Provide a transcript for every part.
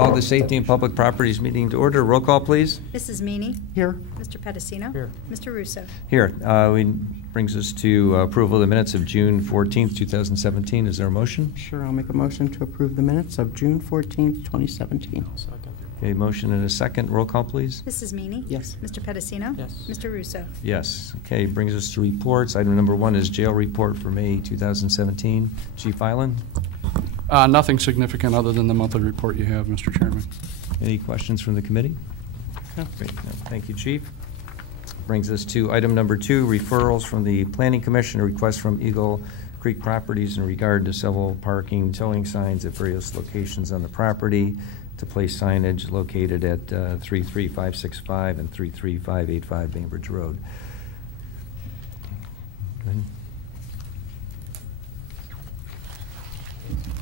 Call the Safety and Public Properties meeting to order. Roll call, please. Mrs. Meany? Here. Mr. Pedicino? Here. Mr. Russo? Here. Brings us to approval of the minutes of June 14th, 2017. Is there a motion? Sure, I'll make a motion to approve the minutes of June 14th, 2017. Second. Okay, motion and a second. Roll call, please. Mrs. Meany? Yes. Mr. Pedicino? Yes. Mr. Russo? Yes. Okay, brings us to reports. Item number 1 is jail report for May 2017. Chief Island? Nothing significant other than the monthly report you have, Mr. Chairman. Any questions from the committee? No. Great. No. Thank you, Chief. Brings us to item number 2, referrals from the Planning Commission, a request from Eagle Creek Properties in regard to several parking towing signs at various locations on the property to place signage located at 33565 and 33585 Bainbridge Road. Go ahead.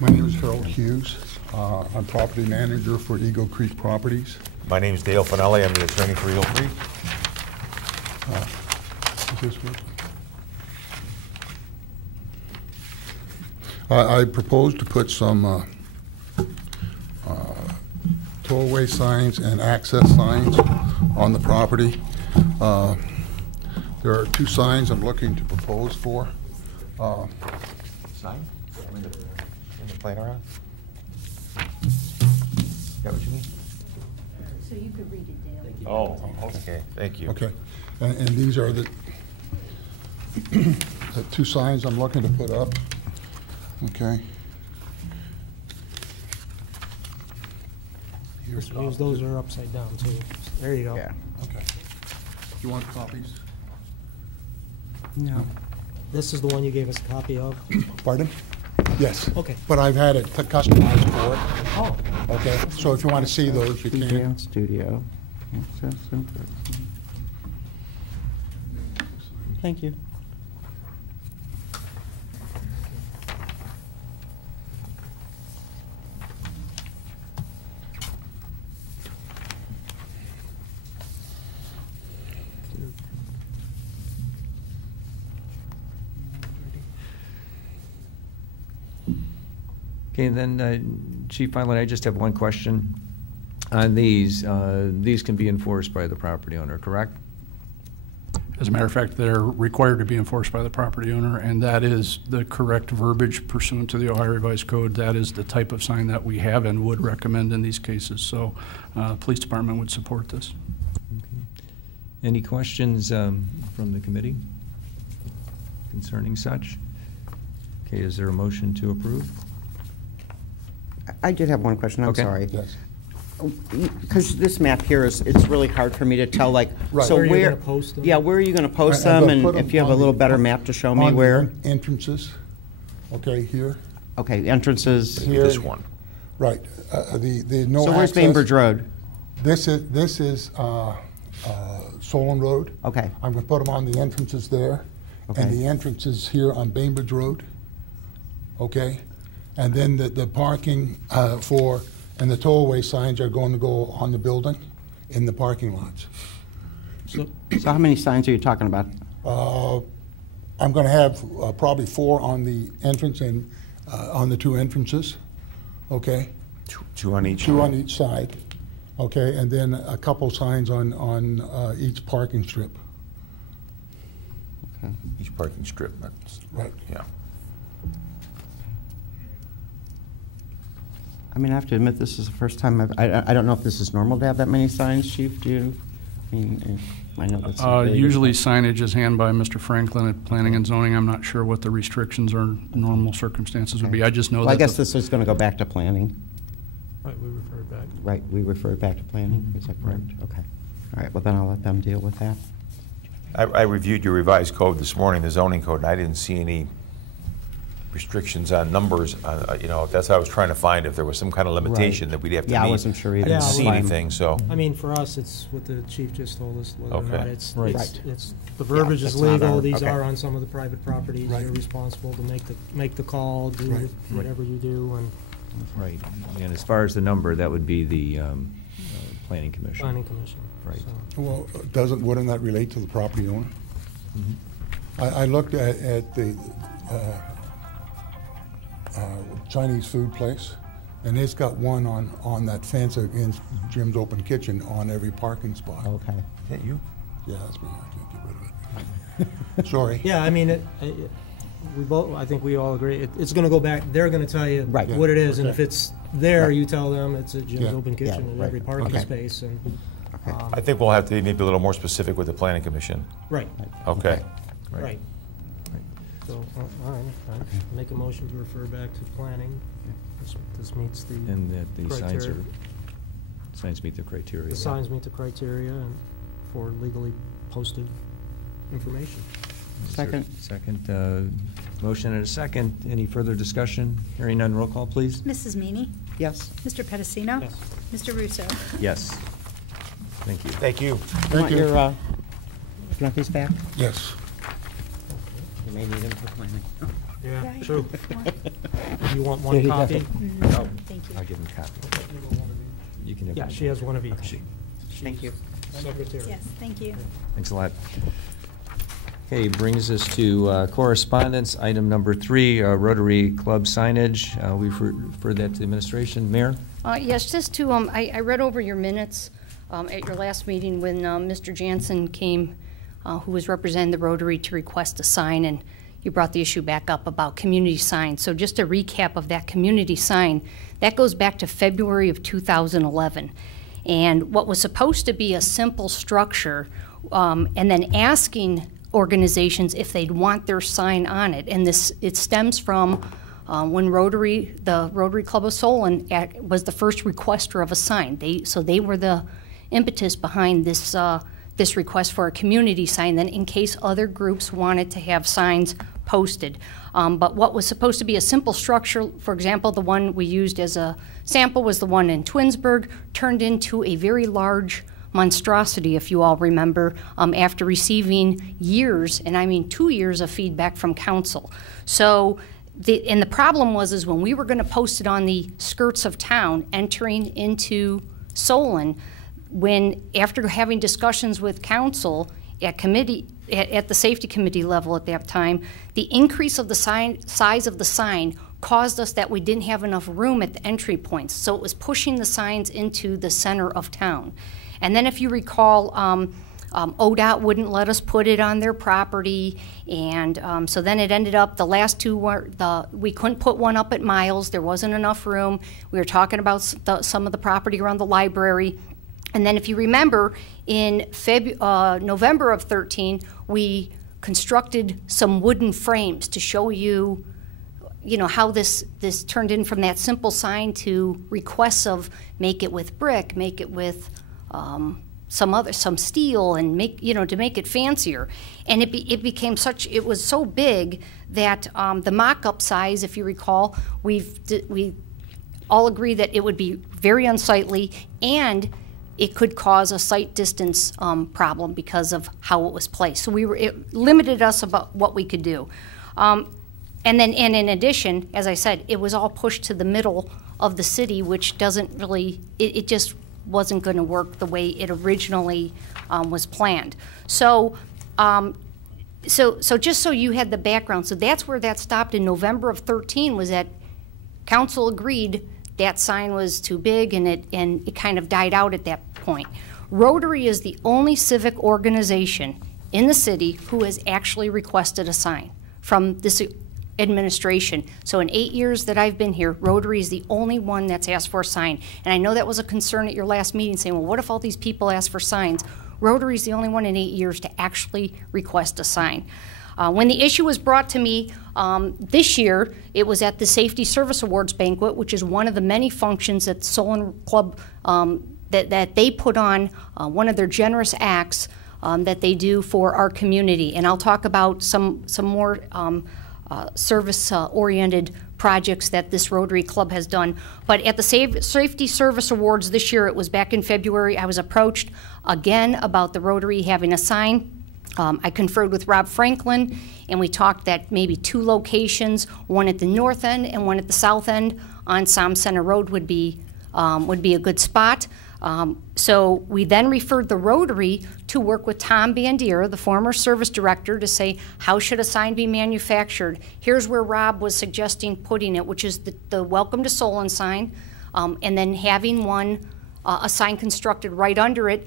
My name is Harold Hughes. I'm property manager for Eagle Creek Properties. My name is Dale Finelli. I'm the attorney for Eagle Creek. Is this what? I propose to put some tollway signs and access signs on the property. There are 2 signs I'm looking to propose for. Sign? Playing around? Is that what you mean? So you could read it, Dale. Oh, okay. Thank you. Okay, and these are the 2 signs I'm looking to put up. Okay. Here's Those are upside down too. There you go. Yeah. Okay. You want copies? No. This is the one you gave us a copy of? Pardon? Yes. Okay. But I've had it customized for it. Oh. Okay, so if you want to see those, you can. Dance Studio. Access in person. Thank you. Okay, and then Chief Island, I just have one question on these. These can be enforced by the property owner, correct? As a matter of fact, they're required to be enforced by the property owner, and that is the correct verbiage pursuant to the Ohio Revised Code. That is the type of sign that we have and would recommend in these cases. So the police department would support this. Okay. Any questions from the committee concerning such? Okay, is there a motion to approve? I did have one question. I'm Okay. sorry. Yes. Because this map here it's really hard for me to tell, like, Right. so Where are you where, gonna post them? yeah, where are you going to post I'm them? gonna And put 'em if you have a on little the- better map to show me on the where? entrances, okay, here. Okay, the entrances. Here. This one. Right. The no So where's access- Bainbridge Road? This is Solon Road. Okay. I'm going to put them on the entrances there. Okay. And the entrances here on Bainbridge Road. Okay? And then the parking and the tollway signs are going to go on the building in the parking lots. So how many signs are you talking about? I'm going to have probably 4 on the entrance and on the 2 entrances. Okay? 2 on each. 2 on each side. Okay, and then a couple signs on each parking strip. Okay. Each parking strip. That's, Right. yeah. I mean, I have to admit, this is the first time I don't know if this is normal to have that many signs, Chief. Do you? I mean, I know that's Usually signage is handled by Mr. Franklin at Planning and Zoning. I'm not sure what the restrictions or normal circumstances would be. I just know Well, that. I guess this is going to go back to planning. Right, we referred back. Right, we refer it back to planning. Is that correct? Okay. All right. Well, then I'll let them deal with that. I reviewed your revised code this morning, the zoning code, and I didn't see any restrictions on numbers. That's what I was trying to find, if there was some kind of limitation that we'd have to meet. Yeah, I wasn't sure I either. didn't Yeah, see well, anything, so. I mean, for us, it's what the chief just told us, whether or Okay. not it's, Right. it's, the verbiage is that's not legal, our- these okay. are on some of the private properties, Right. you're responsible to make the call, do Right. whatever you do, and Right. And as far as the number, that would be the Planning Commission. planning commission. Right. So. Well, wouldn't that relate to the property owner? Mm-hmm. I looked at the Chinese food place And it's got one on that fence against Jim's Open Kitchen on every parking spot. Okay. Is that you? Yeah, that's me. I can't get rid of it. Sorry. Yeah, I mean, we both, I think we all agree, it's gonna go back, they're gonna tell you Right. what it is, and Okay. if it's there, Right. you tell them it's at Jim's Yeah. Open Kitchen in right. every parking Okay. space, and, I think we'll have to be maybe a little more specific with the planning commission. right, Okay. right. So, all right, fine. Make a motion to refer back to planning. This meets the, And that the signs Criteria. signs meet the criteria. the signs meet the criteria and for legally posted information. Is there a Second. Second, motion and a second. Any further discussion? Hearing none, roll call, please. Mrs. Meany? Yes. Mr. Pedicino? Yes. Mr. Russo? Yes. Thank you. Thank you. You Thank want you. your, you want these back? Yes. You may need them for planning. Yeah, Right. true. You want Here one you go. copy? Mm, Thank you. I'll give him a copy. You can have. Yeah, she has one of each. Thank you. Secretary. Yes, thank you. Thanks a lot. Okay, brings us to correspondence. Item number 3, Rotary Club signage. We've referred that to administration. Mayor? Yes, just to, I read over your minutes at your last meeting when Mr. Jansen came, who was representing the Rotary, to request a sign, and you brought the issue back up about community signs. So just a recap of that community sign, that goes back to February of 2011. And what was supposed to be a simple structure, and then asking organizations if they'd want their sign on it. And it stems from when the Rotary Club of Solon was the first requester of a sign. They were the impetus behind this request for a community sign, then in case other groups wanted to have signs posted. But what was supposed to be a simple structure, for example, the one we used as a sample was the one in Twinsburg, turned into a very large monstrosity, if you all remember, after receiving years, and I mean 2 years of feedback from council. So, the problem was when we were going to post it on the skirts of town, entering into Solon, after having discussions with council at the safety committee level at that time, the increase of the size of the sign caused us that we didn't have enough room at the entry points. So it was pushing the signs into the center of town. And then if you recall, ODOT wouldn't let us put it on their property, and so then it ended up, the last two we couldn't put one up at Miles, there wasn't enough room. We were talking about some of the property around the library. And then if you remember, in November of 13, we constructed some wooden frames to show you how this turned in from that simple sign to requests of make it with brick, make it with some steel, and to make it fancier. And it was so big that the mock-up size, if you recall, we all agree that it would be very unsightly, and it could cause a sight distance problem because of how it was placed. So it limited us about what we could do. And in addition, as I said, it was all pushed to the middle of the city, which doesn't really, it just wasn't going to work the way it originally was planned. So just so you had the background, so that's where that stopped in November of 13, was that council agreed that sign was too big, and it kind of died out at that point. Rotary is the only civic organization in the city who has actually requested a sign from this administration. So in 8 years that I've been here, Rotary is the only one that's asked for a sign. And I know that was a concern at your last meeting, saying, well, what if all these people ask for signs? Rotary is the only one in 8 years to actually request a sign. When the issue was brought to me this year, it was at the Safety Service Awards banquet, which is one of the many functions that Solon Club, that they put on, one of their generous acts that they do for our community. And I'll talk about some more service-oriented projects that this Rotary Club has done. But at the Safety Service Awards this year, it was back in February, I was approached again about the Rotary having a sign. I conferred with Rob Franklin, and we talked that maybe 2 locations, one at the north end and one at the south end on Som Center Road would be a good spot. So we then referred the Rotary to work with Tom Bandiera, the former service director, to say, how should a sign be manufactured? Here's where Rob was suggesting putting it, which is the Welcome to Solon sign. and then having one, a sign constructed right under it.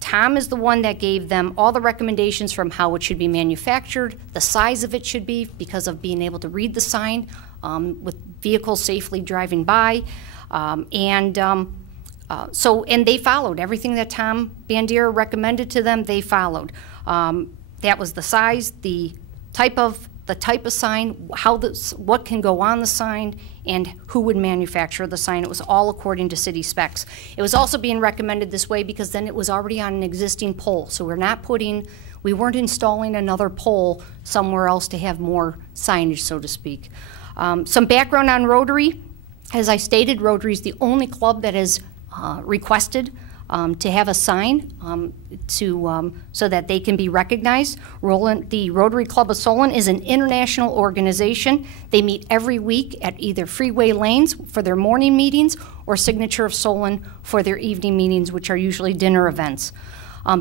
Tom is the one that gave them all the recommendations from how it should be manufactured, the size of it should be, because of being able to read the sign with vehicles safely driving by. And they followed everything that Tom Bandiera recommended to them. They followed. That was the size, the type of sign, what can go on the sign, and who would manufacture the sign. It was all according to city specs. It was also being recommended this way because then it was already on an existing pole. So we weren't installing another pole somewhere else to have more signage, so to speak. Some background on Rotary. As I stated, Rotary is the only club that has requested to have a sign so that they can be recognized. The Rotary Club of Solon is an international organization. They meet every week at either Freeway Lanes for their morning meetings or Signature of Solon for their evening meetings, which are usually dinner events.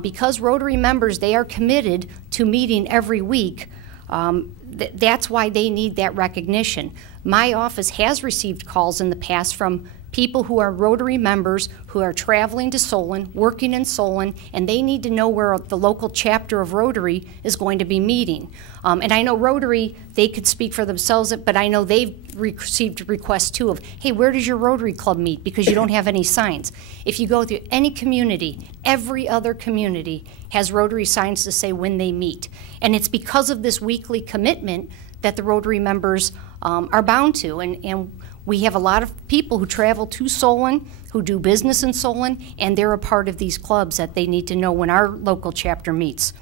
Because Rotary members, they are committed to meeting every week. That's why they need that recognition. My office has received calls in the past from people who are Rotary members who are traveling to Solon, working in Solon, and they need to know where the local chapter of Rotary is going to be meeting. And I know Rotary, they could speak for themselves, but I know they've received requests too of, hey, where does your Rotary Club meet? Because you don't have any signs. If you go through any community, every other community has Rotary signs to say when they meet. And it's because of this weekly commitment that the Rotary members are bound to. And we have a lot of people who travel to Solon, who do business in Solon, and they're a part of these clubs that they need to know when our local chapter meets.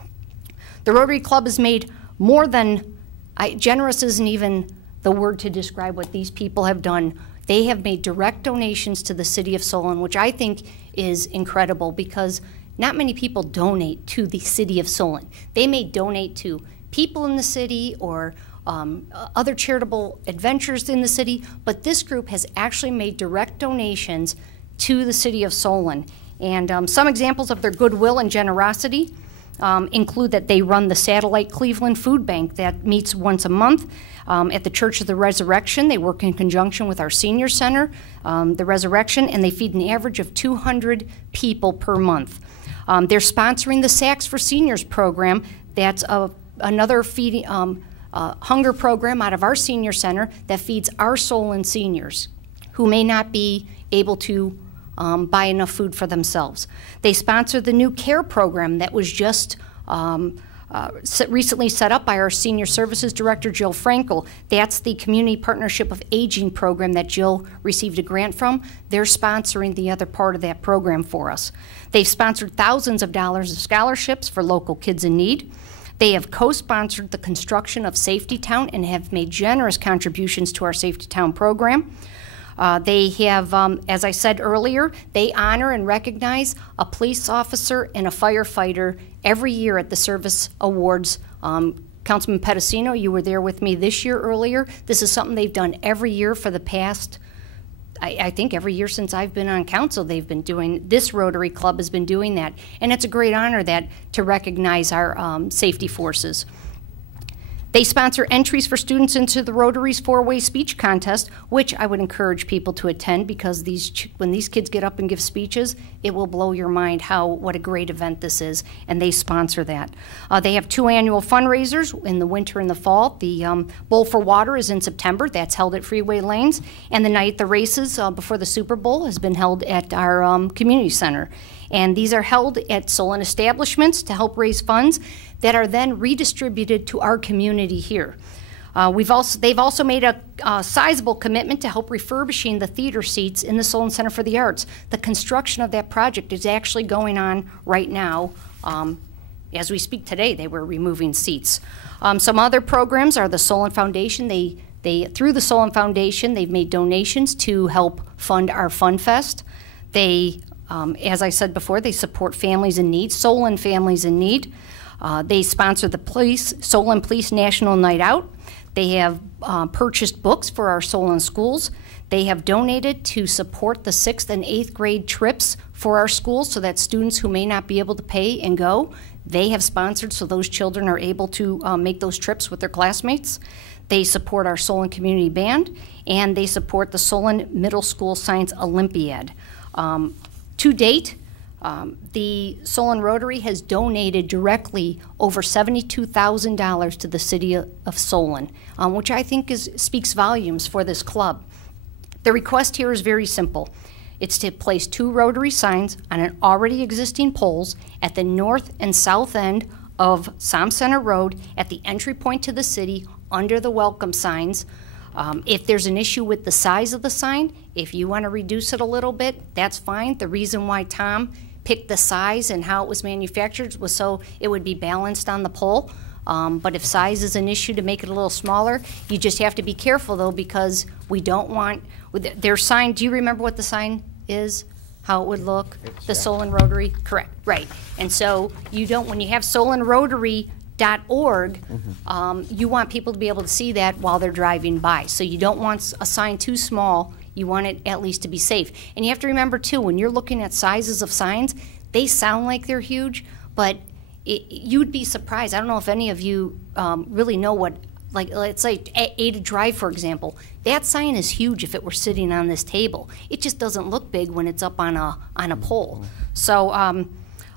The Rotary Club has made more than, generous isn't even the word to describe what these people have done. They have made direct donations to the city of Solon, which I think is incredible because not many people donate to the city of Solon. They may donate to people in the city or other charitable adventures in the city, but this group has actually made direct donations to the city of Solon. And some examples of their goodwill and generosity include that they run the Satellite Cleveland Food Bank that meets once a month at the Church of the Resurrection. They work in conjunction with our senior center, the Resurrection, and they feed an average of 200 people per month. They're sponsoring the Sacks for Seniors program. That's another feeding hunger program out of our senior center that feeds our Solon seniors who may not be able to buy enough food for themselves. They sponsor the new CARE program that was just recently set up by our Senior Services Director, Jill Frankel. That's the Community Partnership of Aging program that Jill received a grant from. They're sponsoring the other part of that program for us. They've sponsored thousands of dollars of scholarships for local kids in need. They have co-sponsored the construction of Safety Town and have made generous contributions to our Safety Town program. They have, as I said earlier, they honor and recognize a police officer and a firefighter every year at the Service Awards. Councilman Pedicino, you were there with me this year earlier. This is something they've done every year for the past, I think every year since I've been on council, they've been doing, this Rotary Club has been doing that. And it's a great honor to recognize our safety forces. They sponsor entries for students into the Rotary's four-way speech contest, which I would encourage people to attend because when these kids get up and give speeches, it will blow your mind what a great event this is, and they sponsor that. They have 2 annual fundraisers in the winter and the fall. The Bowl for Water is in September. That's held at Freeway Lanes, and the races before the Super Bowl has been held at our community center. And these are held at Solon establishments to help raise funds that are then redistributed to our community here. They've also made a sizable commitment to help refurbishing the theater seats in the Solon Center for the Arts. The construction of that project is actually going on right now. As we speak today, they were removing seats. Some other programs are the Solon Foundation. Through the Solon Foundation, they've made donations to help fund our Fun Fest. They, as I said before, they support families in need, Solon families in need. They sponsor the Solon Police National Night Out. They have purchased books for our Solon schools. They have donated to support the 6th and 8th grade trips for our schools so that students who may not be able to pay and go, they have sponsored so those children are able to make those trips with their classmates. They support our Solon Community Band, and they support the Solon Middle School Science Olympiad. To date, the Solon Rotary has donated directly over $72,000 to the city of Solon, which I think speaks volumes for this club. The request here is very simple. It's to place 2 Rotary signs on an already existing poles at the north and south end of Som Center Road at the entry point to the city under the welcome signs. If there's an issue with the size of the sign, if you want to reduce it a little bit, that's fine. The reason why Tom picked the size and how it was manufactured was so it would be balanced on the pole. But if size is an issue to make it a little smaller, you just have to be careful though, because we don't want, their sign, do you remember what the sign is? How it would look? The Solon Rotary? Correct, right. And so you don't, when you have solonrotary.org, you want people to be able to see that while they're driving by. So you don't want a sign too small. You want it at least to be safe. And you have to remember too, when you're looking at sizes of signs, they sound like they're huge, but you'd be surprised. I don't know if any of you really know what, like let's say Ada Drive, for example. That sign is huge if it were sitting on this table. It just doesn't look big when it's up on a pole. So,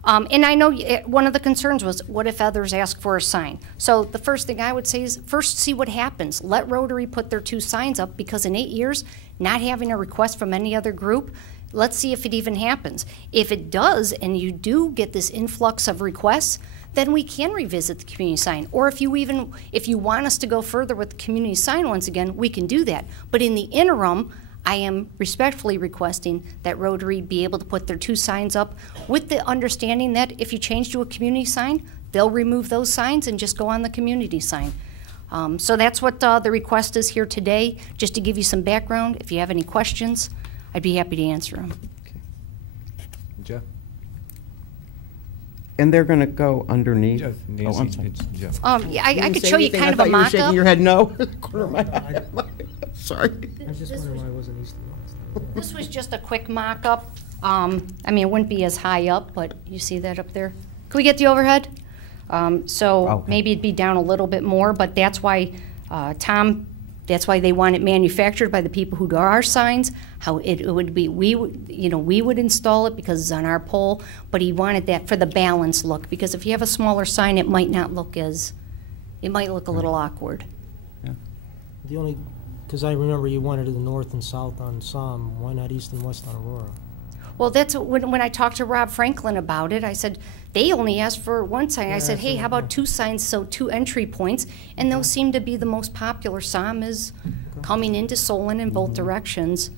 and I know one of the concerns was, what if others ask for a sign? So the first thing I would say is first see what happens. Let Rotary put their 2 signs up, because in 8 years, not having a request from any other group, let's see if it even happens. If it does, and you do get this influx of requests, then we can revisit the community sign. Or if you want us to go further with the community sign once again, we can do that. But in the interim, I am respectfully requesting that Rotary be able to put their 2 signs up with the understanding that if you change to a community sign, they'll remove those signs and just go on the community sign. So that's what the request is here today, just to give you some background. If you have any questions, I'd be happy to answer them. Jeff? And they're going to go underneath. Jeff, Oh, I'm Nancy, sorry. it's Jeff. Yeah, I Didn't could say show you anything. kind I of a thought you were mock-up. shaking your head no. Corner of my eye. Sorry. I was just wondering why it wasn't east and west. This was just a quick mock-up. I mean, it wouldn't be as high up, but you see that up there? Can we get the overhead? So Okay. maybe it'd be down a little bit more, but that's why that's why they want it manufactured by the people who do our signs. How it would be, we would install it because it's on our pole, but he wanted that for the balanced look, because if you have a smaller sign, it might not look it might look a little awkward. The only, because I remember you wanted it the north and south on Som, why not east and west on Aurora? Well, that's when I talked to Rob Franklin about it, I said, they only asked for 1 sign. I said, hey, how about 2 signs, so 2 entry points? And those seem to be the most popular. Som is coming into Solon in both directions.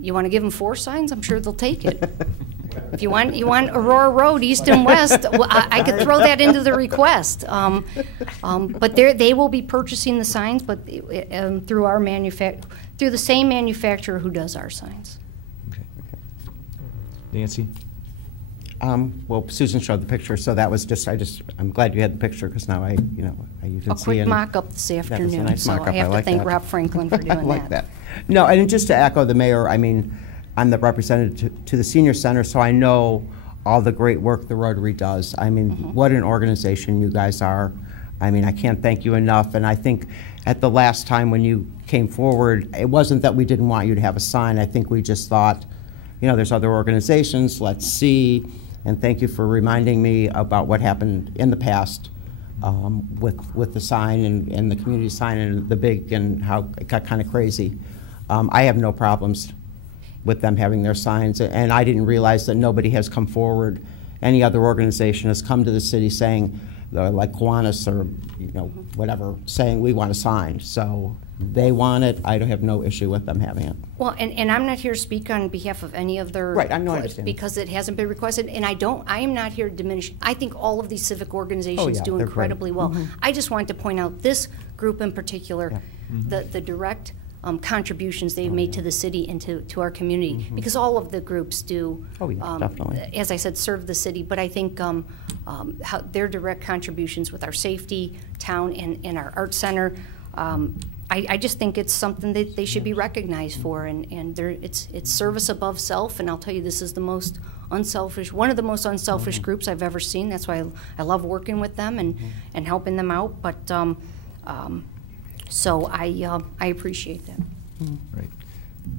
You want to give them 4 signs? I'm sure they'll take it. If you want Aurora Road, east and west, well, I could throw that into the request. But they will be purchasing the signs, but through through the same manufacturer who does our signs. Nancy? Well, Susan showed the picture, so that was I'm glad you had the picture, because now you can A see. quick and mock-up this that was a afternoon, nice so mock-up. I have to like thank that. Rob Franklin for doing I like that. No, and just to echo the mayor, I mean, I'm the representative to the senior center, so I know all the great work the Rotary does. I mean, what an organization you guys are. I mean, I can't thank you enough, and I think at the last time when you came forward, it wasn't that we didn't want you to have a sign. I think we just thought, there's other organizations, let's see, and thank you for reminding me about what happened in the past with the sign and the community sign and the big, and how it got kind of crazy. I have no problems with them having their signs, and I didn't realize that nobody has come forward. Any other organization has come to the city saying, like Kiwanis or whatever, saying we want a sign. So they want it. I don't have no issue with them having it. Well, and I'm not here to speak on behalf of any of their... Right, I know, I understand. Because it hasn't been requested, and I am not here to diminish. I think all of these civic organizations do they're incredibly great. well. I just wanted to point out this group in particular, the direct contributions they've made to the city and to our community, because all of the groups do, definitely. as I said, serve the city, but I think how their direct contributions with our safety, town, and our art center, I just think it's something that they should be recognized for, and it's service above self, and I'll tell you, this is the most unselfish, one of the most unselfish groups I've ever seen. That's why I love working with them and helping them out, but So I appreciate that. Right.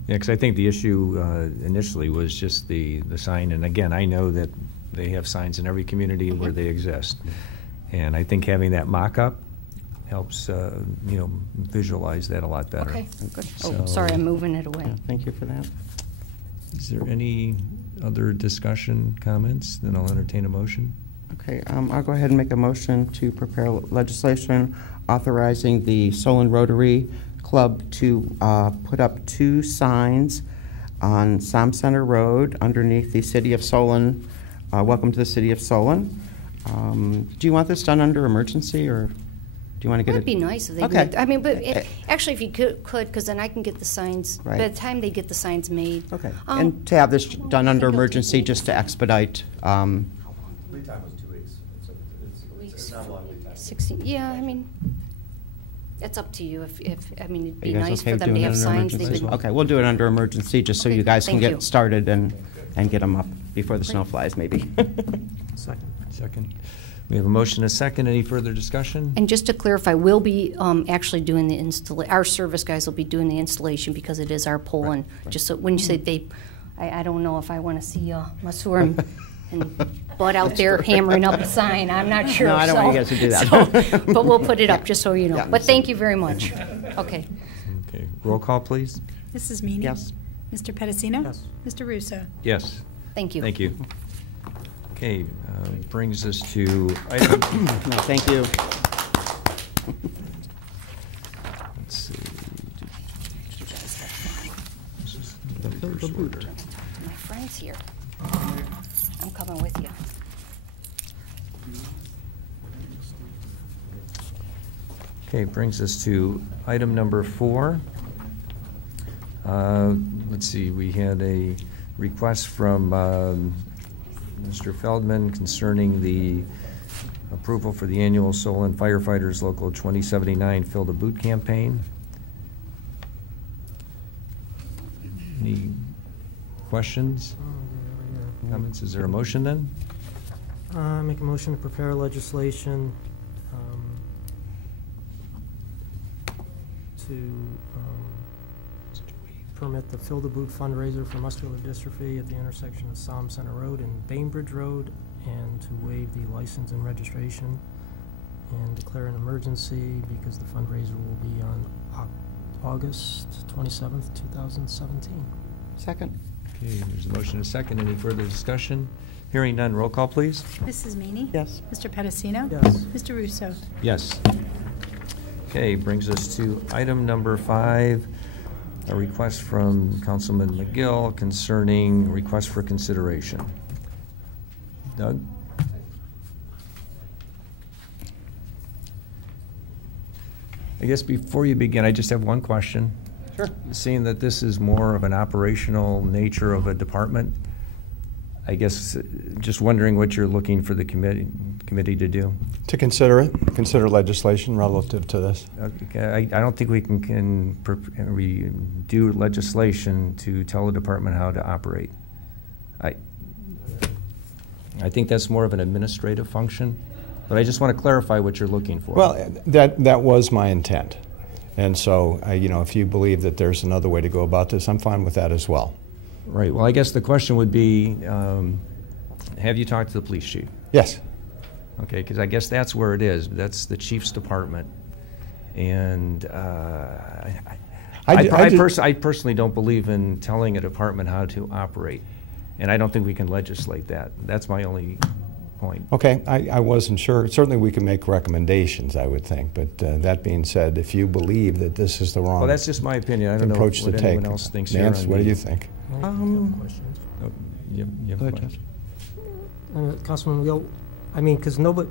Yeah, because I think the issue initially was just the sign, and again, I know that they have signs in every community where they exist. And I think having that mock-up helps, visualize that a lot better. Okay, good. So- Oh, sorry, I'm moving it away. Yeah, thank you for that. Is there any other discussion, comments? Then I'll entertain a motion. Okay, I'll go ahead and make a motion to prepare legislation authorizing the Solon Rotary Club to put up 2 signs on Som Center Road underneath the City of Solon. Welcome to the City of Solon. Do you want this done under emergency, or do you want to get it? That'd be nice if they Okay. could. I mean, but actually, if you could, because then I can get the signs, by Right. the time they get the signs made. Okay, and to have this done under I think it'll take emergency weeks. just to expedite, Lead time was 2 weeks. It's not a long lead time. 16, yeah, I mean, it's up to you. I mean, it'd are be you guys nice okay for with them to doing it have under signs. emergency? They've been- Okay, we'll do it under emergency, just so Okay, you guys can thank you. get started and get them up before the snow flies, maybe. Second. Second. We have a motion and a second. Any further discussion? And just to clarify, we'll be actually doing the our service guys will be doing the installation because it is our pole. And just so, when you say they, I don't know if I want to see Masur and Bud out there hammering up a sign. I'm not sure. No, I don't want you so- guys to do that. so- But we'll put it up, just so you know. Yeah. But thank you very much. Okay. Okay, roll call, please. Mrs. Meany? Yes. Mr. Pedicino? Yes. Mr. Russo? Yes. Thank you. Thank you. Okay, brings us to item, No, thank you. let's see. This is the reverse order. My friend's here. I'm coming with you. Okay, brings us to item number 4. Let's see, we had a request from Mr. Feldman concerning the approval for the annual Solon Firefighters Local 2079 Fill the Boot campaign. Any questions, comments? Is there a motion then? Make a motion to prepare legislation to permit the Fill the Boot fundraiser for muscular dystrophy at the intersection of Som Center Road and Bainbridge Road, and to waive the license and registration and declare an emergency because the fundraiser will be on August 27th, 2017. Second. Okay, there's a motion and a second. Any further discussion? Hearing none, roll call, please. Mrs. Meany? Yes. Mr. Pedicino? Yes. Mr. Russo? Yes. Okay, brings us to item number 5, a request from Councilman McGill concerning request for consideration. Doug? I guess before you begin, I just have one question. Sure. Seeing that this is more of an operational nature of a department, I guess just wondering what you're looking for the committee to do. To consider it, consider legislation relative to this. Okay, I don't think we can do legislation to tell a department how to operate. I think that's more of an administrative function, but I just want to clarify what you're looking for. Well, that was my intent. And so, if you believe that there's another way to go about this, I'm fine with that as well. Right, well, I guess the question would be, have you talked to the police chief? Yes. Okay, because I guess that's where it is. That's the chief's department. And I personally don't believe in telling a department how to operate. And I don't think we can legislate that. That's my only point. Okay, I wasn't sure. Certainly we can make recommendations, I would think. But that being said, if you believe that this is the wrong Well, that's just my opinion. I don't know approach what to take. anyone else thinks here. Nance, on what do the- you think? Questions? Oh, you have Go a ahead, question? Councilman Gill, I mean, because the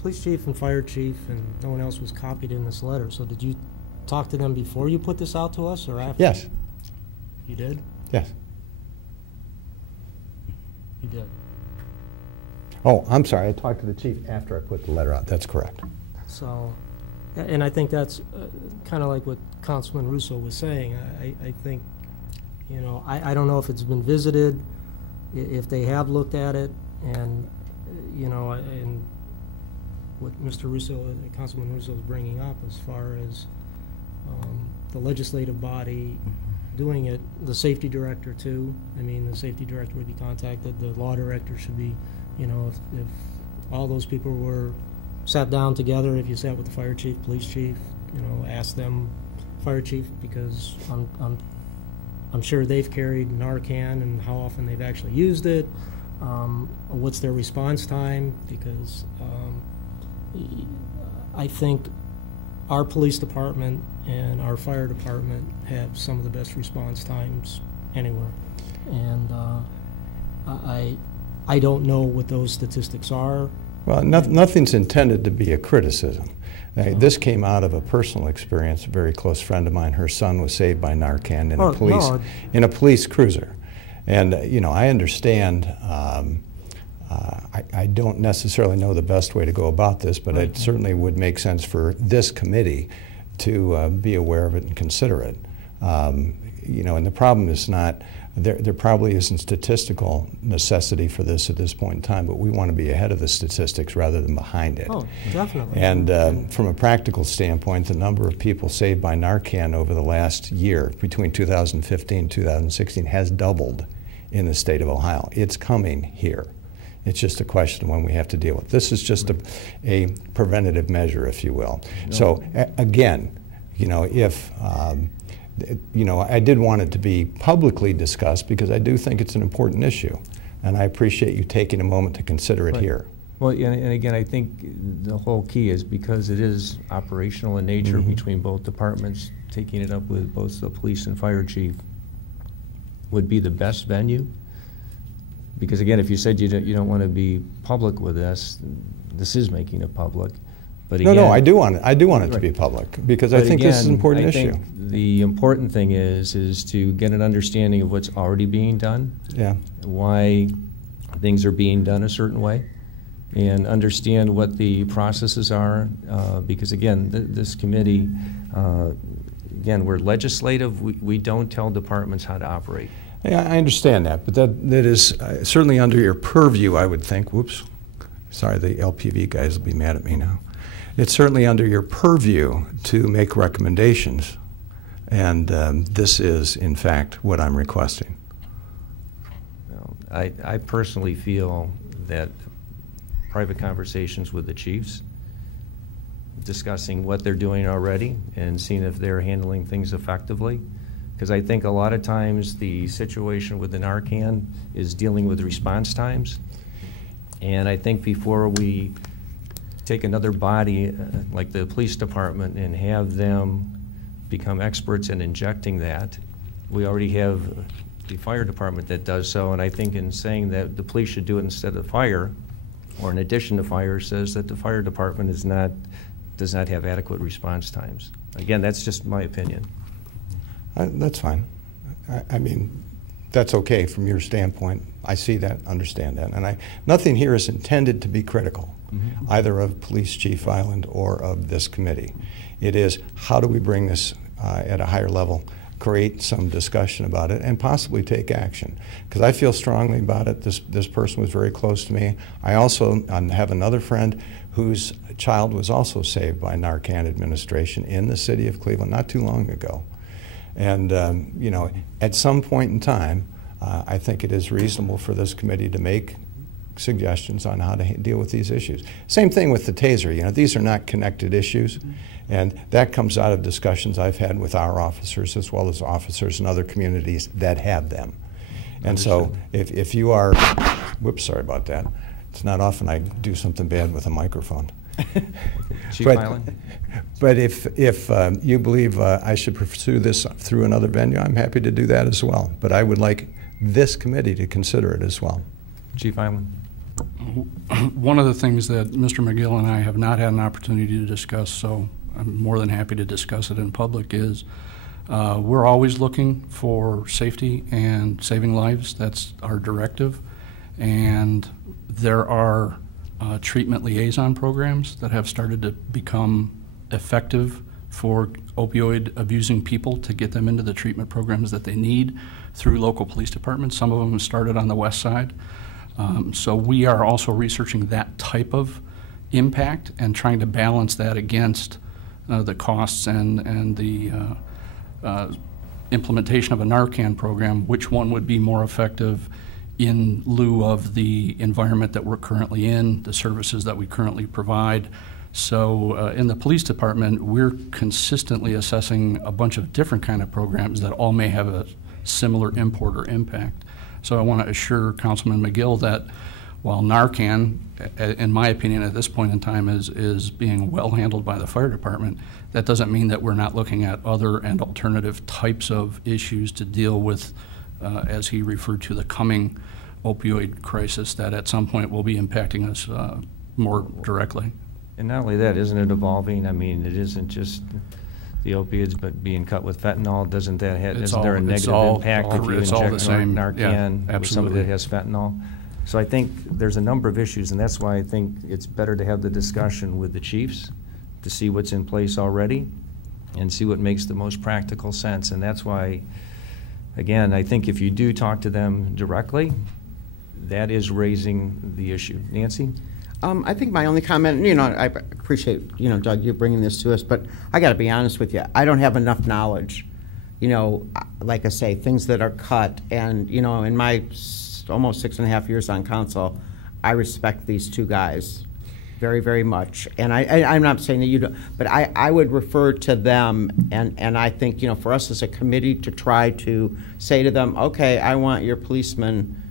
police chief and fire chief and no one else was copied in this letter, so did you talk to them before you put this out to us, or after? Yes, You did? yes. You did. Oh, I'm sorry, I talked to the chief after I put the letter out. That's correct. So, and I think that's kind of like what Councilman Russo was saying. I think, I don't know if it's been visited, if they have looked at it, and, and what Mr. Russo, Councilman Russo is bringing up as far as the legislative body doing it, the safety director too. I mean, the safety director would be contacted, the law director should be, you know, if all those people were sat down together, if you sat with the fire chief, police chief, you know, ask them, fire chief, because I'm sure they've carried Narcan and how often they've actually used it, what's their response time, because I think our police department and our fire department have some of the best response times anywhere. And I don't know what those statistics are. Well, nothing's intended to be a criticism. This came out of a personal experience. A very close friend of mine, her son was saved by Narcan in a police cruiser. And you know, I understand. I don't necessarily know the best way to go about this, but it certainly would make sense for this committee to be aware of it and consider it. You know, and the problem is not, there probably isn't statistical necessity for this at this point in time, but we want to be ahead of the statistics rather than behind it. Oh, definitely. And from a practical standpoint, the number of people saved by Narcan over the last year, between 2015 and 2016, has doubled in the state of Ohio. It's coming here. It's just a question of when we have to deal with it. This is just a preventative measure, if you will. No. So again, you know, if you know, I did want it to be publicly discussed because I do think it's an important issue, and I appreciate you taking a moment to consider it here. Well, and again, I think the whole key is because it is operational in nature between both departments, taking it up with both the police and fire chief would be the best venue. Because again, if you said you don't want to be public with this is making it public. But again, no, I do want it to be public because I think this is an important issue. The important thing is to get an understanding of what's already being done. Yeah. Why things are being done a certain way, and understand what the processes are. Because again, this committee, again, we're legislative. We don't tell departments how to operate. Yeah, I understand that, but that is certainly under your purview, I would think. Whoops. Sorry, the LPV guys will be mad at me now. It's certainly under your purview to make recommendations, and this is, in fact, what I'm requesting. Well, I personally feel that private conversations with the chiefs, discussing what they're doing already and seeing if they're handling things effectively, because I think a lot of times the situation with the Narcan is dealing with response times, and I think before we take another body like the police department and have them become experts in injecting that, we already have the fire department that does so, and I think in saying that the police should do it instead of fire, or in addition to fire, says that the fire department does not have adequate response times. Again, that's just my opinion. That's fine. I mean, that's okay from your standpoint. I see that, understand that, and nothing here is intended to be critical, either of Police Chief Island or of this committee. It is, how do we bring this at a higher level, create some discussion about it, and possibly take action? Because I feel strongly about it. This person was very close to me. I also have another friend whose child was also saved by Narcan administration in the city of Cleveland not too long ago. And you know, at some point in time, I think it is reasonable for this committee to make suggestions on how to deal with these issues. Same thing with the taser. You know, these are not connected issues, and that comes out of discussions I've had with our officers as well as officers in other communities that have them. And so, if you are, whoops, sorry about that. It's not often I do something bad with a microphone. Chief Island? But if you believe I should pursue this through another venue, I'm happy to do that as well. But I would like this committee to consider it as well. Chief Island? One of the things that Mr. McGill and I have not had an opportunity to discuss, so I'm more than happy to discuss it in public, is we're always looking for safety and saving lives. That's our directive. And there are treatment liaison programs that have started to become effective for opioid abusing people to get them into the treatment programs that they need through local police departments. Some of them have started on the west side. So we are also researching that type of impact and trying to balance that against the costs and the implementation of a Narcan program, which one would be more effective in lieu of the environment that we're currently in, the services that we currently provide. So in the police department, we're consistently assessing a bunch of different kind of programs that all may have a similar import or impact. So I want to assure Councilman McGill that while Narcan, in my opinion at this point in time, is being well handled by the fire department, that doesn't mean that we're not looking at other and alternative types of issues to deal with, as he referred to, the coming opioid crisis that at some point will be impacting us more directly. And not only that, isn't it evolving? I mean, it isn't just the opiates, but being cut with fentanyl. Doesn't that have, isn't there a negative impact if you inject Narcan with somebody that has fentanyl? So I think there's a number of issues, and that's why I think it's better to have the discussion with the chiefs to see what's in place already and see what makes the most practical sense. And that's why, again, I think if you do talk to them directly, that is raising the issue. Nancy? I think my only comment, I appreciate, Doug, you bringing this to us, but I got to be honest with you. I don't have enough knowledge, like I say, things that are cut. And, in my almost 6.5 years on council, I respect these two guys very, very much. And I'm not saying that you don't, but I would refer to them, and I think, for us as a committee to try to say to them, okay, I want your policemen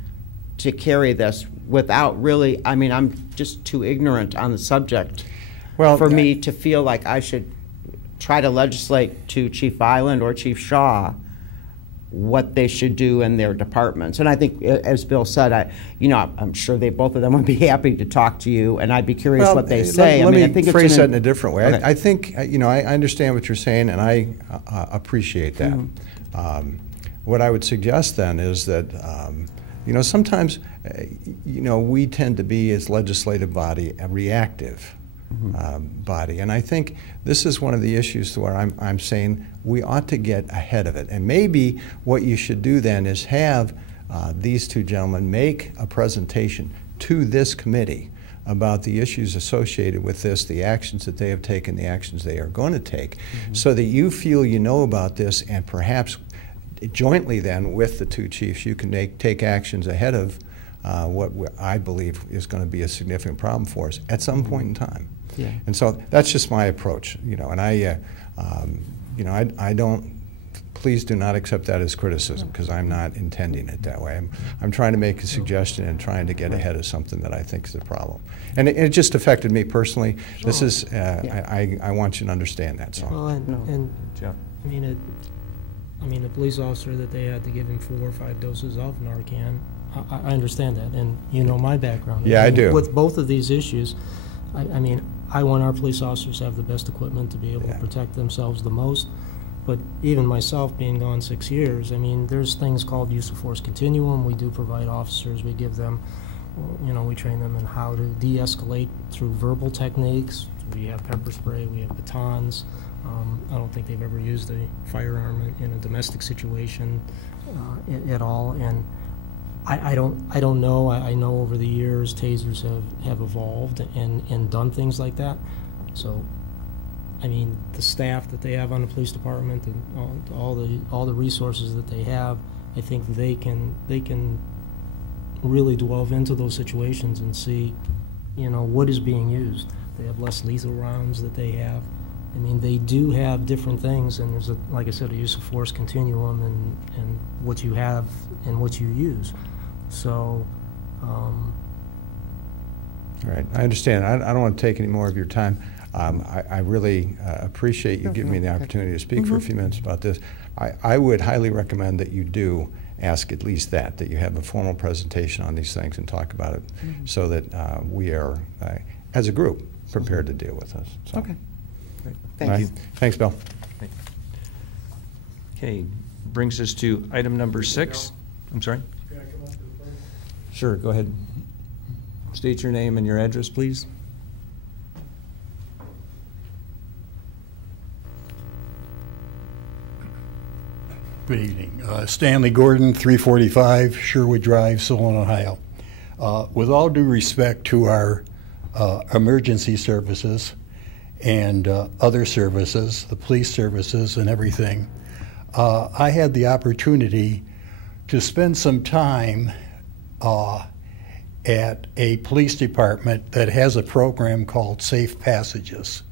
to carry this without really, I'm just too ignorant on the subject for me to feel like I should try to legislate to Chief Island or Chief Shaw what they should do in their departments. And I think, as Bill said, I'm sure both of them would be happy to talk to you, and I'd be curious what they say. Let me I think phrase that in a different way. Okay. I think, I understand what you're saying, and I appreciate that. What I would suggest then is that, sometimes, we tend to be, as legislative body, a reactive body. And I think this is one of the issues where I'm saying we ought to get ahead of it. And maybe what you should do then is have these two gentlemen make a presentation to this committee about the issues associated with this, the actions that they have taken, the actions they are going to take, so that you feel you know about this, and perhaps jointly then with the two chiefs you can take actions ahead of what I believe is going to be a significant problem for us at some point in time. Yeah. And so that's just my approach, and I don't, please do not accept that as criticism, because I'm not intending it that way. I'm trying to make a suggestion and trying to get ahead of something that I think is a problem. And it just affected me personally. Sure. This is, I want you to understand that. So. Well, and Jeff? A police officer that they had to give him 4 or 5 doses of Narcan, I understand that, and my background. Yeah, I do. With both of these issues, I want our police officers to have the best equipment to be able to protect themselves the most. But even myself being gone 6 years, there's things called use of force continuum. We do provide officers, we give them, we train them in how to de-escalate through verbal techniques. We have pepper spray, we have batons. I don't think they've ever used a firearm in a domestic situation at all. And I don't know. I know over the years tasers have evolved and done things like that. So, the staff that they have on the police department and all the resources that they have, I think they can really delve into those situations and see, what is being used. They have less lethal rounds that they have. They do have different things, and there's like I said, a use of force continuum and what you have and what you use. So, all right, I understand. I don't want to take any more of your time. I really appreciate you giving me the opportunity to speak for a few minutes about this. I would highly recommend that you do ask at least that you have a formal presentation on these things and talk about it, so that we are, as a group, prepared to deal with this. So. Okay. Thank you. Thanks, Bill. Okay, brings us to item number 6. I'm sorry? Sure, go ahead. State your name and your address, please. Good evening. Stanley Gordon, 345 Sherwood Drive, Solon, Ohio. With all due respect to our emergency services and other services, the police services and everything, I had the opportunity to spend some time at a police department that has a program called Safe Passages.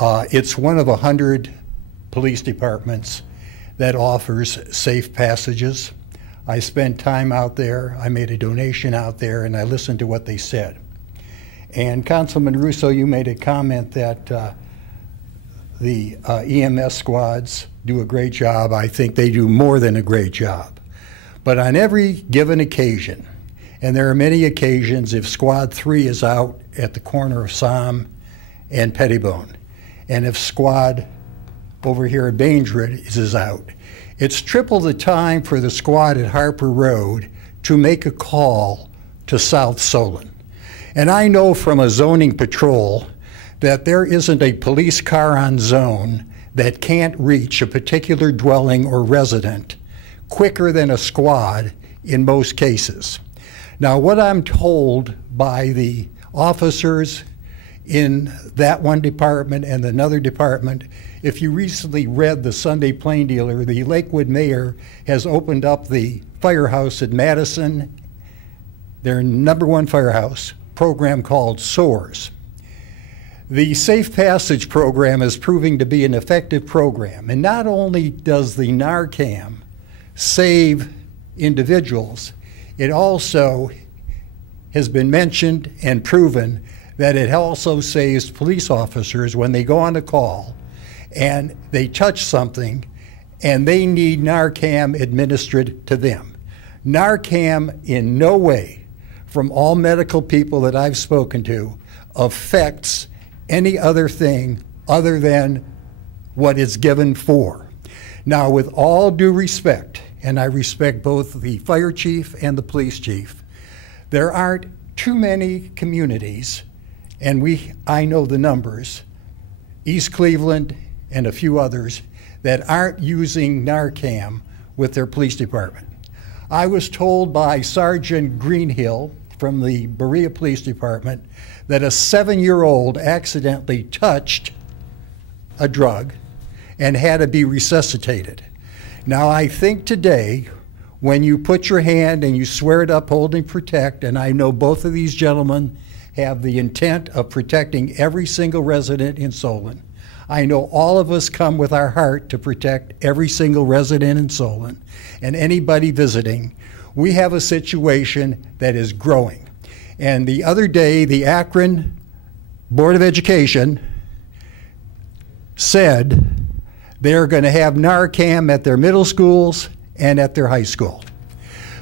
It's one of 100 police departments that offers safe passages. I spent time out there, I made a donation out there, and I listened to what they said. And Councilman Russo, you made a comment that the EMS squads do a great job. I think they do more than a great job. But on every given occasion, and there are many occasions, if Squad 3 is out at the corner of Somme and Pettibone, and if Squad over here at Bainbridge is out, it's triple the time for the squad at Harper Road to make a call to South Solon. And I know from a zoning patrol that there isn't a police car on zone that can't reach a particular dwelling or resident quicker than a squad in most cases. Now, what I'm told by the officers in that one department and another department, if you recently read the Sunday Plain Dealer, the Lakewood mayor has opened up the firehouse at Madison, their #1 firehouse program called SOARS. The Safe Passage program is proving to be an effective program, and not only does the Narcan save individuals, it also has been mentioned and proven that it also saves police officers when they go on a call and they touch something and they need Narcan administered to them. Narcan in no way, from all medical people that I've spoken to, affects any other thing other than what it's given for. Now, with all due respect, and I respect both the fire chief and the police chief, there aren't too many communities, and I know the numbers, East Cleveland and a few others, that aren't using Narcan with their police department. I was told by Sergeant Greenhill from the Berea Police Department that a 7-year-old accidentally touched a drug and had to be resuscitated. Now, I think today, when you put your hand and you swear to uphold and protect, and I know both of these gentlemen have the intent of protecting every single resident in Solon. I know all of us come with our heart to protect every single resident in Solon and anybody visiting. We have a situation that is growing. And the other day, the Akron Board of Education said they're going to have Narcan at their middle schools and at their high school.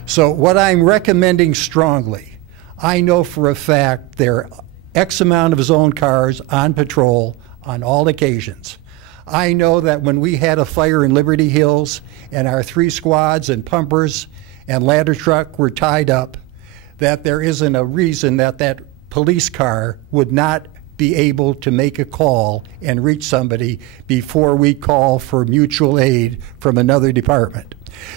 So what I'm recommending strongly, I know for a fact there are X amount of zone cars on patrol on all occasions. I know that when we had a fire in Liberty Hills and our 3 squads and pumpers and ladder truck were tied up, that there isn't a reason that that police car would not be able to make a call and reach somebody before we call for mutual aid from another department.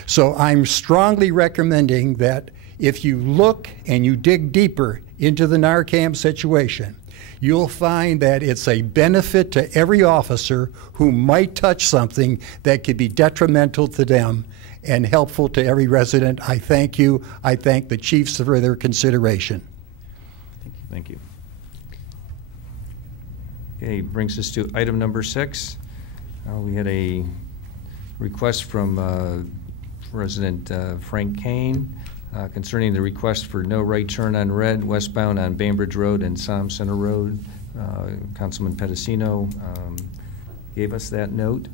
So I'm strongly recommending that if you look and you dig deeper into the Narcan situation, you'll find that it's a benefit to every officer who might touch something that could be detrimental to them and helpful to every resident. I thank you. I thank the chiefs for their consideration. Thank you. Okay, brings us to item number 6. We had a request from Resident Frank Kane concerning the request for no right turn on red westbound on Bainbridge Road and Somme Center Road. Councilman Pedicino gave us that note.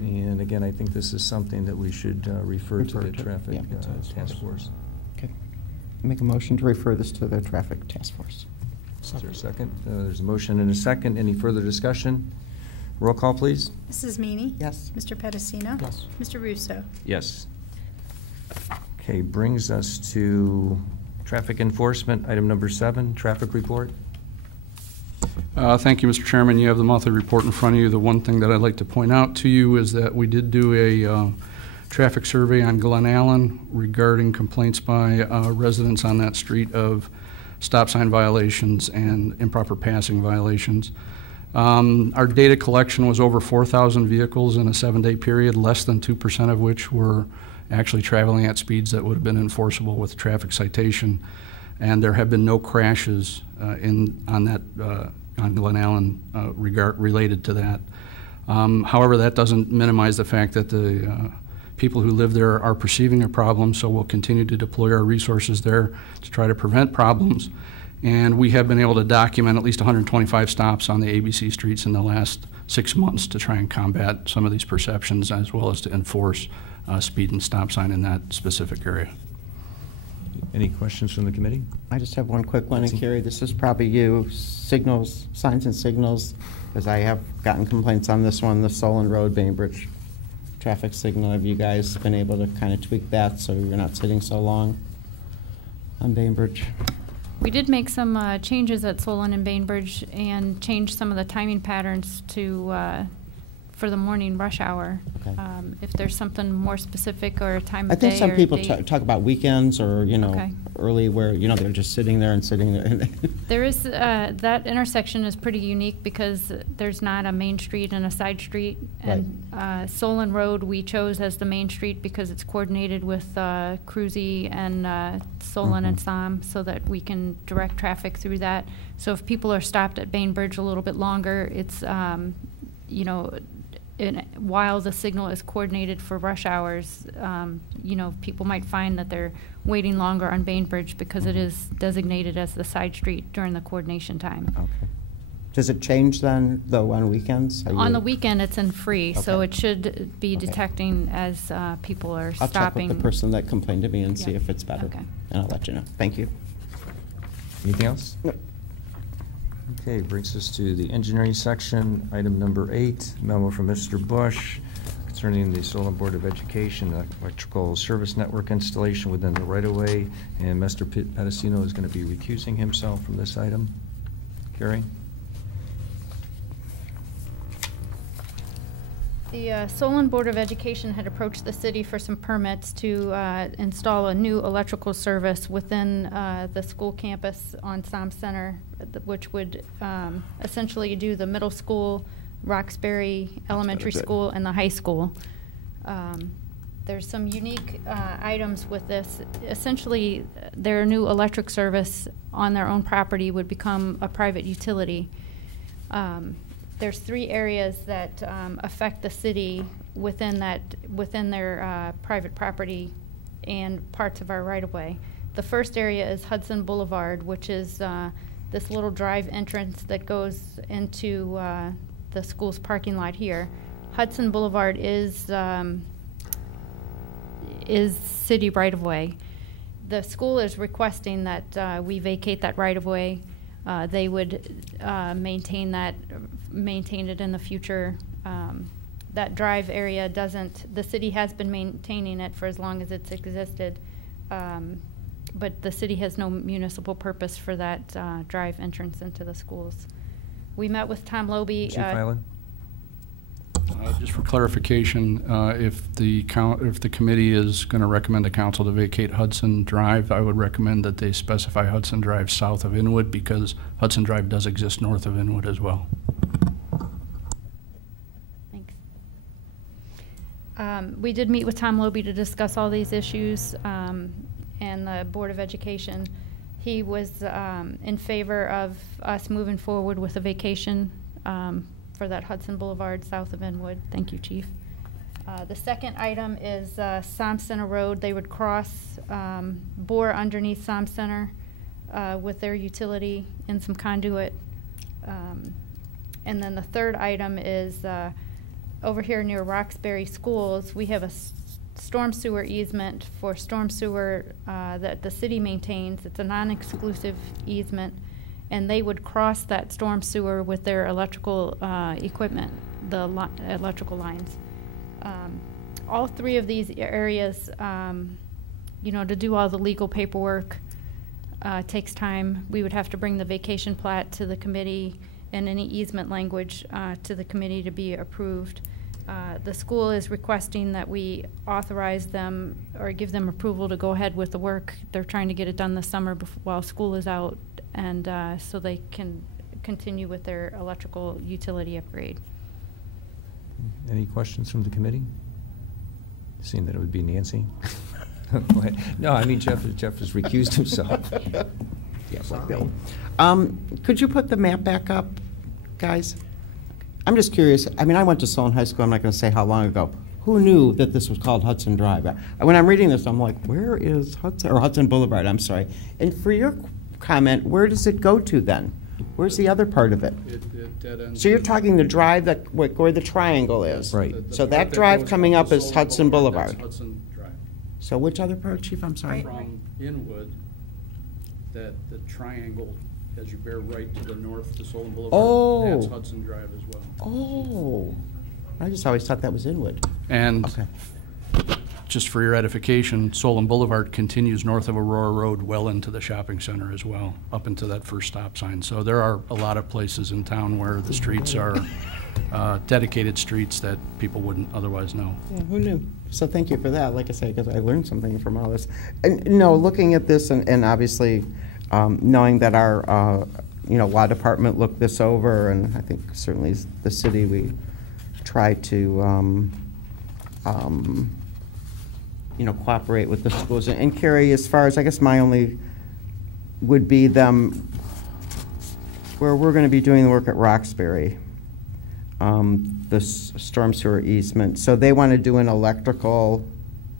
And again, I think this is something that we should refer to the traffic task force. Okay. Make a motion to refer this to the traffic task force. Is there a second? There's a motion and a second. Any further discussion? Roll call, please. Mrs. Meany? Yes. Mr. Pedicino? Yes. Mr. Russo? Yes. Okay, brings us to traffic enforcement, item number 7, traffic report. Thank you, Mr. Chairman. You have the monthly report in front of you. The one thing that I'd like to point out to you is that we did do a traffic survey on Glen Allen regarding complaints by residents on that street of stop sign violations and improper passing violations. Our data collection was over 4,000 vehicles in a 7-day period, less than 2% of which were actually traveling at speeds that would have been enforceable with traffic citation. And there have been no crashes on Glen Allen related to that. However, that doesn't minimize the fact that the people who live there are perceiving a problem, so we'll continue to deploy our resources there to try to prevent problems. And we have been able to document at least 125 stops on the ABC streets in the last 6 months to try and combat some of these perceptions, as well as to enforce speed and stop sign in that specific area. Any questions from the committee? I just have one quick one, and Carrie, this is probably you, signals, signs and signals, because I have gotten complaints on this one, the Solon Road, Bainbridge traffic signal. Have you guys been able to kind of tweak that so you're not sitting so long on Bainbridge? We did make some changes at Solon and Bainbridge and changed some of the timing patterns to for the morning rush hour. Okay. If there's something more specific or a time I of day think some or people date. talk about weekends or, you know, Okay. early where, you know, they're just sitting there and sitting there. There is, that intersection is pretty unique because there's not a main street and a side street. And Solon Road we chose as the main street because it's coordinated with Cruzy and Solon and Som, so that we can direct traffic through that. So if people are stopped at Bainbridge a little bit longer, it's, you know, while the signal is coordinated for rush hours, you know, people might find that they're waiting longer on Bainbridge because it is designated as the side street during the coordination time. Okay. Does it change then, though, on weekends? Are On you- the weekend, it's in free, so Okay. it should be Okay. detecting as people are I'll check stopping. with the person that complained to me and see Yeah. if it's better. Okay. And I'll let you know. Thank you. Anything else? No. Okay, brings us to the engineering section. Item number 8, memo from Mr. Bush concerning the Solon Board of Education electrical service network installation within the right-of-way. And Mr. Pedicino is going to be recusing himself from this item. Carrie? The Solon Board of Education had approached the city for some permits to install a new electrical service within the school campus on Som Center, which would essentially do the middle school, Roxbury Elementary good. School, and the high school. There's some unique items with this. Essentially, their new electric service on their own property would become a private utility. There's 3 areas that affect the city within their private property and parts of our right-of-way. The first area is Hudson Boulevard, which is this little drive entrance that goes into the school's parking lot here. Hudson Boulevard is city right-of-way. The school is requesting that we vacate that right-of-way. They would maintain it in the future. That drive area the city has been maintaining it for as long as it's existed, but the city has no municipal purpose for that drive entrance into the schools. We met with Tom Loby. Chief Hyland? Just for clarification, if the committee is going to recommend to council to vacate Hudson Drive, I would recommend that they specify Hudson Drive south of Inwood, because Hudson Drive does exist north of Inwood as well. Thanks. We did meet with Tom Loby to discuss all these issues and the Board of Education. He was in favor of us moving forward with a vacation for that Hudson Boulevard south of Inwood. Thank you, Chief. The second item is Som Center Road. They would cross, bore underneath Som Center with their utility and some conduit. And then the third item is over here near Roxbury Schools, we have a storm sewer easement for storm sewer that the city maintains. It's a non-exclusive easement, and they would cross that storm sewer with their electrical equipment, the electrical lines. All 3 of these areas, you know, to do all the legal paperwork takes time. We would have to bring the vacation plat to the committee and any easement language to the committee to be approved. The school is requesting that we authorize them or give them approval to go ahead with the work. They're trying to get it done this summer while school is out, and so they can continue with their electrical utility upgrade. Any questions from the committee? Seeing that it would be Nancy. Go ahead. No, I mean, Jeff has recused himself. Yeah, like Bill. Could you put the map back up, guys? I'm just curious. I mean, I went to Solon High School. I'm not going to say how long ago. Who knew that this was called Hudson Drive? When I'm reading this, I'm like, where is Hudson, or Hudson Boulevard, I'm sorry. And for your comment, where does it go to then? Where's the other part of it? It dead ends. So you're talking the drive that, where the triangle is? Right. So part that drive goes coming up to is Solon Hudson Boulevard? That's Hudson Drive. So which other part, Chief? I'm sorry. From Inwood, that the triangle, as you bear right to the north to Solon Boulevard, Oh. that's Hudson Drive as well. Oh, I just always thought that was Inwood. And Okay. just for your edification, Solon Boulevard continues north of Aurora Road well into the shopping center as well, up into that first stop sign. So there are a lot of places in town where the streets are dedicated streets that people wouldn't otherwise know. Yeah, who knew? So thank you for that. Like I say, because I learned something from all this. And no, looking at this and obviously knowing that our law department looked this over, and I think certainly the city, we try to cooperate with the schools. And Carrie, as far as, I guess my only would be them, where we're going to be doing the work at Roxbury, the storm sewer easement. So they want to do an electrical.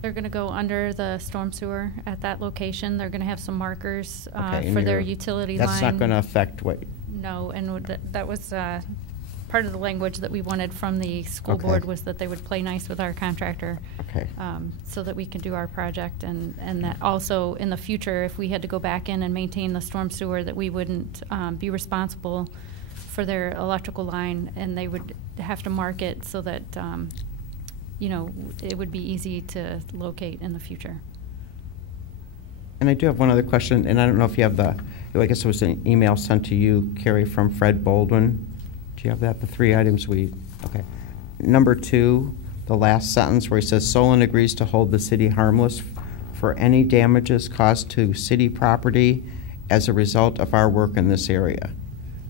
They're going to go under the storm sewer at that location. They're going to have some markers Okay, for and their you're- utility line. That's not going to affect what, No, and that was part of the language that we wanted from the school Okay. board, was that they would play nice with our contractor. okay. So that we can do our project, and that also in the future, if we had to go back in and maintain the storm sewer, that we wouldn't be responsible for their electrical line, and they would have to mark it so that, it would be easy to locate in the future. And I do have one other question, and I don't know if you have I guess it was an email sent to you, Carrie, from Fred Baldwin. Do you have that? The 3 items okay. Number 2, the last sentence where he says, Solon agrees to hold the city harmless for any damages caused to city property as a result of our work in this area.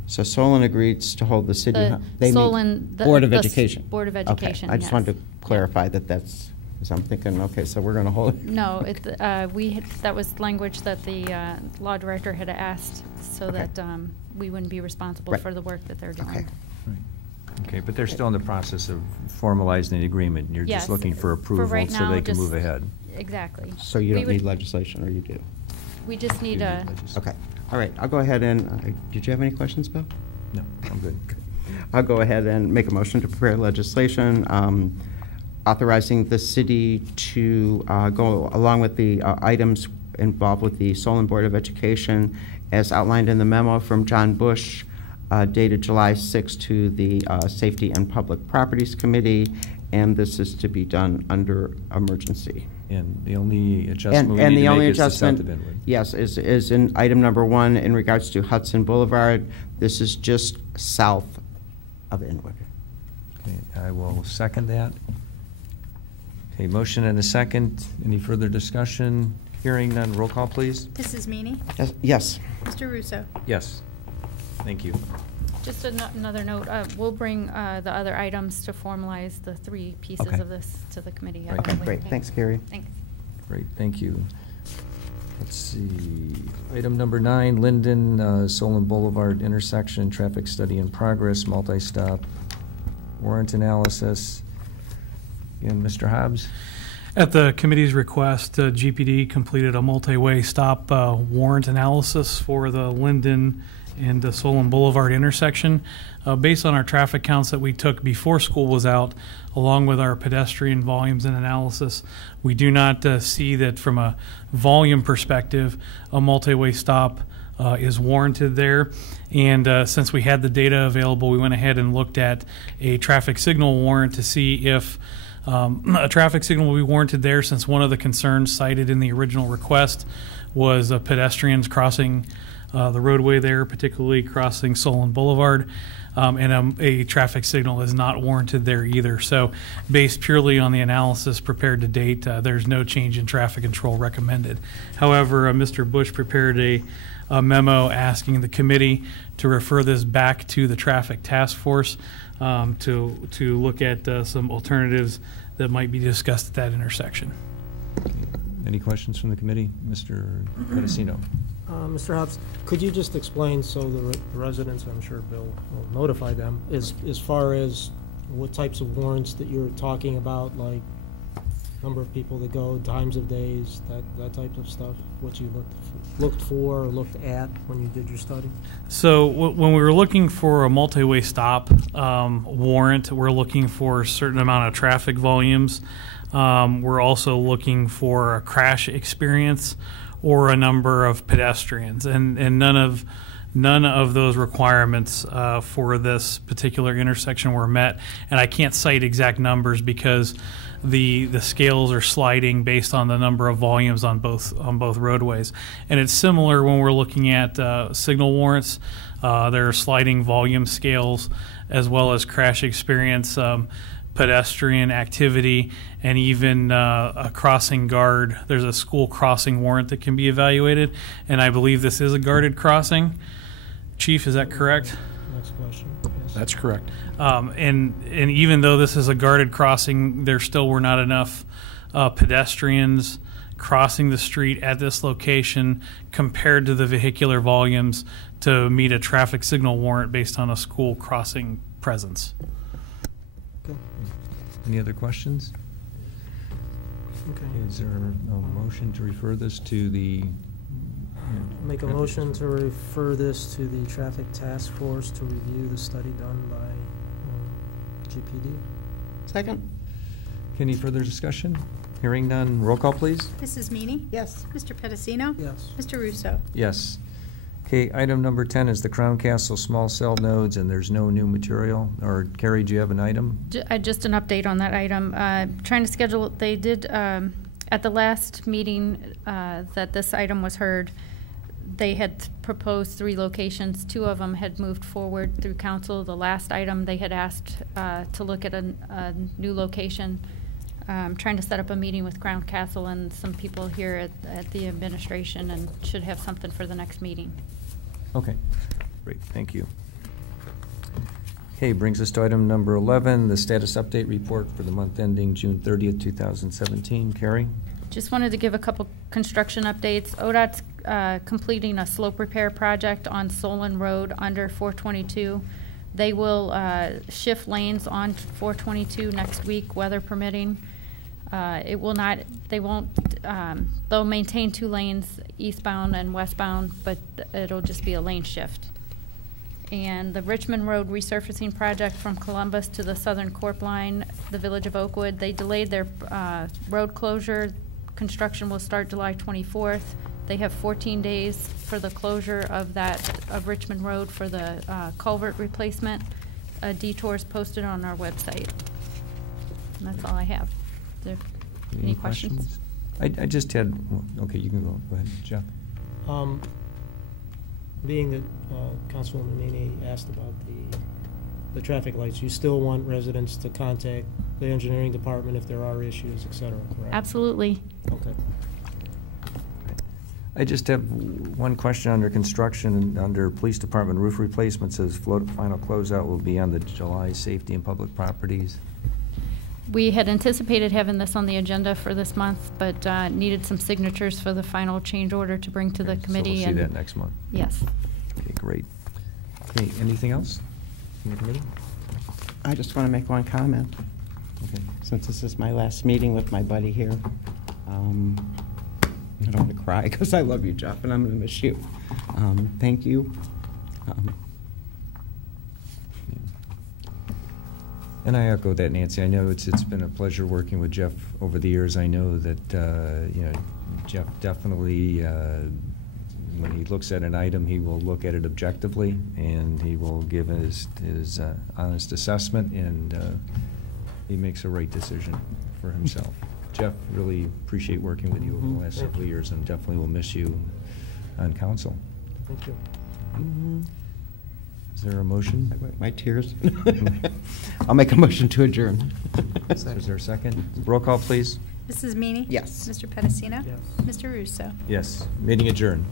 So Solon agrees to hold the city. The Solon. Board of the Education. Board of Education, Okay, I just yes. wanted to clarify that's, because I'm thinking, okay, so we're going to hold it. No, that was language that the law director had asked, so Okay. that we wouldn't be responsible Right. for the work that they're doing. Okay. Okay, but they're still in the process of formalizing the agreement. You're Yes. just looking for For approval right so now, they can just- move ahead. Exactly. So you We don't would- need legislation, or you do? We just need You a, need legis- Okay, all right, I'll go ahead and, did you have any questions, Bill? No, I'm good. I'll go ahead and make a motion to prepare legislation authorizing the city to go along with the items involved with the Solon Board of Education as outlined in the memo from John Bush dated July 6 to the Safety and Public Properties Committee, and this is to be done under emergency. And the only adjustment we And need the to only make is the south adjustment, of Inwood. yes, is in item number 1 in regards to Hudson Boulevard. This is just south of Inwood. Okay, I will second that. Okay, motion and a second. Any further discussion? Hearing none. Roll call, please. Mrs. Meany? Yes. Mr. Russo? Yes. Thank you. just another note, we'll bring the other items to formalize the 3 pieces Okay. of this to the committee. Right. at a later Great, date. thanks, Carrie. Thanks. Great, thank you. Let's see. Item number 9, Linden, Solon Boulevard intersection, traffic study in progress, multi-stop warrant analysis. Again, Mr. Hobbs? At the committee's request, GPD completed a multi-way stop warrant analysis for the Linden and the Solon Boulevard intersection. Based on our traffic counts that we took before school was out, along with our pedestrian volumes and analysis, we do not see that from a volume perspective, a multi-way stop is warranted there. And since we had the data available, we went ahead and looked at a traffic signal warrant to see if a traffic signal will be warranted there, since one of the concerns cited in the original request was pedestrians crossing the roadway there, particularly crossing Solon Boulevard. and a traffic signal is not warranted there either. So based purely on the analysis prepared to date, there's no change in traffic control recommended. However, Mr. Bush prepared a memo asking the committee to refer this back to the traffic task force to look at some alternatives that might be discussed at that intersection. Any questions from the committee? Mr. Pedicino. Mr. Hobbs, could you just explain, so the residents, I'm sure Bill will notify them, as far as what types of warrants that you're talking about, like number of people that go, times of days, that type of stuff, what you looked for or looked at when you did your study? So when we were looking for a multi-way stop warrant, we're looking for a certain amount of traffic volumes. We're also looking for a crash experience or a number of pedestrians, and none of those requirements for this particular intersection were met. And I can't cite exact numbers because the scales are sliding based on the number of volumes on both roadways. And it's similar when we're looking at signal warrants. There are sliding volume scales as well as crash experience, pedestrian activity, and even a crossing guard. There's a school crossing warrant that can be evaluated, and I believe this is a guarded crossing. Chief, is that correct? Next question. Yes. That's correct. And even though this is a guarded crossing, there still were not enough pedestrians crossing the street at this location compared to the vehicular volumes to meet a traffic signal warrant based on a school crossing presence. Okay. Any other questions? Okay. Is there a motion to refer this to the? Make a motion to refer this to the traffic task force to review the study done by GPD. Second? Any further discussion? Hearing none, roll call, please. Mrs. Meany? Yes. Mr. Pedicino? Yes. Mr. Russo? Yes. Okay, item number 10 is the Crown Castle small cell nodes, and there's no new material. Or Carrie, do you have an item? Just an update on that item. Trying to schedule, they did, at the last meeting that this item was heard, they had proposed 3 locations. 2 of them had moved forward through council. The last item, they had asked to look at a new location. Trying to set up a meeting with Crown Castle and some people here at the administration, and should have something for the next meeting. Okay, great, thank you. Okay, brings us to item number 11, the status update report for the month ending June 30th, 2017. Carrie? Just wanted to give a couple construction updates. ODOT's completing a slope repair project on Solon Road under 422. They will shift lanes on 422 next week, weather permitting. It will not, they won't, they'll maintain 2 lanes, eastbound and westbound, but it'll just be a lane shift. And the Richmond Road resurfacing project from Columbus to the Southern Corp line, the Village of Oakwood, they delayed their road closure. Construction will start July 24th. They have 14 days for the closure of Richmond Road for the culvert replacement. Detours posted on our website. And that's all I have. Any questions? I just had, okay, you can go ahead, Jeff. Being that Councilwoman Meany asked about the traffic lights, you still want residents to contact the engineering department if there are issues, et cetera, correct? Absolutely. Okay. I just have one question under construction, under police department roof replacement. Says final closeout will be on the July safety and public properties. We had anticipated having this on the agenda for this month, but needed some signatures for the final change order to bring to the committee. So we'll see that next month. Yes. Okay, great. Okay, anything else from the committee? I just want to make one comment, Okay. since this is my last meeting with my buddy here. I don't want to cry because I love you, Jeff, and I'm going to miss you. Thank you. And I echo that, Nancy. I know it's been a pleasure working with Jeff over the years. I know that Jeff definitely, when he looks at an item, he will look at it objectively, and he will give his honest assessment, and he makes a right decision for himself. Jeff, really appreciate working with you over the last several years, and definitely will miss you on council. Thank you. Is there a motion? I wipe my tears. I'll make a motion to adjourn. Is there a second? Roll call, please. Mrs. Meany? Yes. Mr. Pedicino? Yes. Mr. Russo? Yes. Meeting adjourned.